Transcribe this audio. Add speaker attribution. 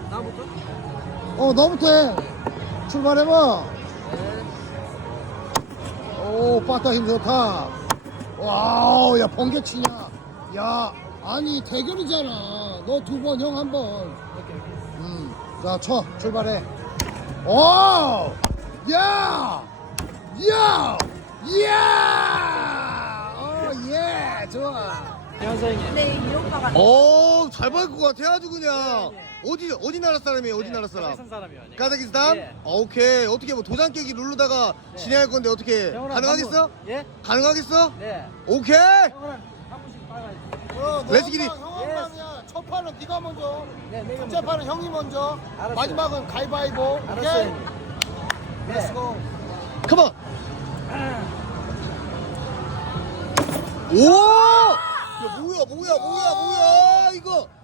Speaker 1: 나부터?
Speaker 2: 너부터 해. 출발해봐. 오, 빠따 힘 좋다. 와우, 야, 번개 치냐. 야, 아니, 대결이잖아. 너 2번, 형 1번.
Speaker 1: 오케이.
Speaker 2: 자, 쳐. 출발해. 오! 야! 야! 야! 예! 좋아.
Speaker 1: 선생님.
Speaker 3: 네, 이 오빠가
Speaker 2: 잘 받을 것 같아, 아주 그냥. 어디 나라 사람이에요, 어디 나라 사람?
Speaker 1: 카자흐스탄 사람이요.
Speaker 2: 카자흐스탄?
Speaker 1: 예.
Speaker 2: 오케이. 어떻게 뭐 도장 깨기 룰로다가 진행할 건데 어떻게
Speaker 1: 형은
Speaker 2: 가능하겠어?
Speaker 1: 한 번- 예?
Speaker 2: 가능하겠어?
Speaker 1: 네.
Speaker 2: 오케이.
Speaker 1: 형은 한 번씩 빨아야지.
Speaker 2: 레츠기리.
Speaker 3: 형 한방이야. 첫 판은 네가 먼저.
Speaker 1: 네, 내가
Speaker 3: 둘째 판은 형이 먼저.
Speaker 1: 알았어요.
Speaker 3: 마지막은 가위바위보.
Speaker 1: 알았어요.
Speaker 3: 오케이?
Speaker 1: 네.
Speaker 3: 렛츠고.
Speaker 2: 컴온. 오! 야, 뭐야, 이거.